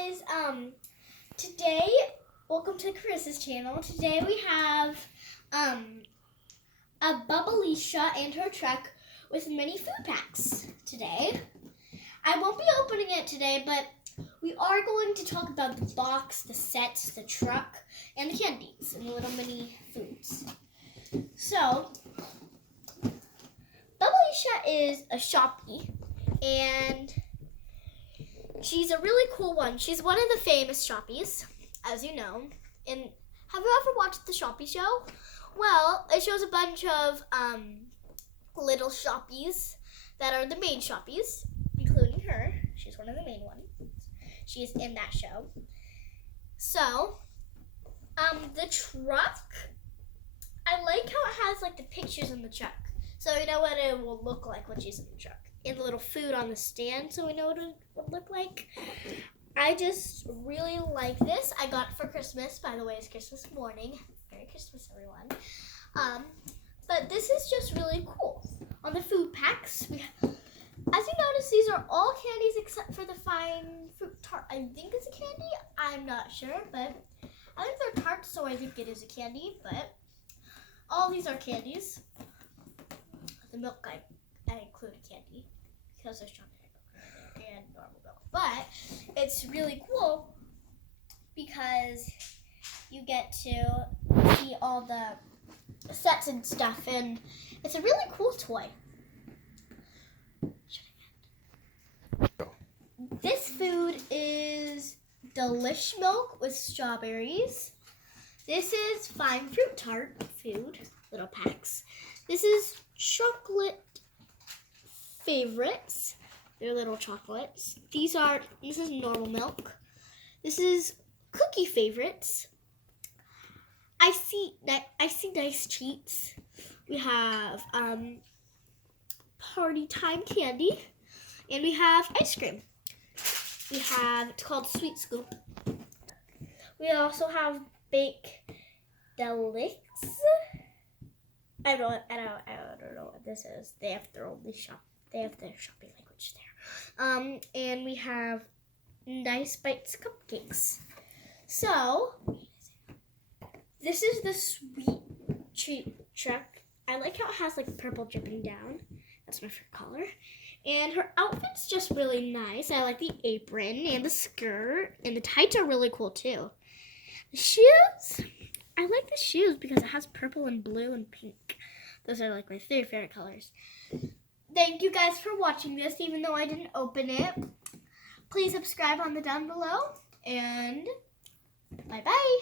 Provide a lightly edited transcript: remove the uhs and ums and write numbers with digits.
Guys, today, welcome to Chris's channel. Today we have a Bubbleisha and her truck with many food packs today. I won't be opening it today, but we are going to talk about the box, the sets, the truck, and the candies and the little mini foods. So, Bubbleisha is a Shoppy, and she's a really cool one. She's one of the famous Shoppies, as you know. And have you ever watched the Shoppy show? Well, it shows a bunch of little Shoppies that are the main Shoppies, including her. She's one of the main ones. She's in that show. So, the truck, I like how it has like the pictures in the truck. So you know what it will look like when she's in the truck. And the little food on the stand, so we know what it would look like. I just really like this. I got it for Christmas. By the way, it's Christmas morning. Merry Christmas, everyone. But this is just really cool. On the food packs, as you notice, these are all candies except for the fine fruit tart. I think it's a candy. I'm not sure, but I think they're tarts, so I think it is a candy. But all these are candies. The milk I included candy because there's strawberry milk and normal milk. But it's really cool because you get to see all the sets and stuff, and it's a really cool toy. This food is Deluxe milk with strawberries. This is fine fruit tart food, little packs. This is chocolate favorites. They're little chocolates. This is normal milk. This is cookie favorites. I see nice treats. We have party time candy, and we have ice cream. It's called Sweet Scoop. We also have Bake Deluxe. I don't know what this is. They have their shopping language there. And we have Nice Bites cupcakes. So, this is the sweet treat truck. I like how it has like purple dripping down. That's my favorite color. And her outfit's just really nice. I like the apron and the skirt. And the tights are really cool too. The shoes, I like the shoes because it has purple and blue and pink. Those are like my three favorite colors. Thank you guys for watching this, even though I didn't open it. Please subscribe down below, and bye-bye.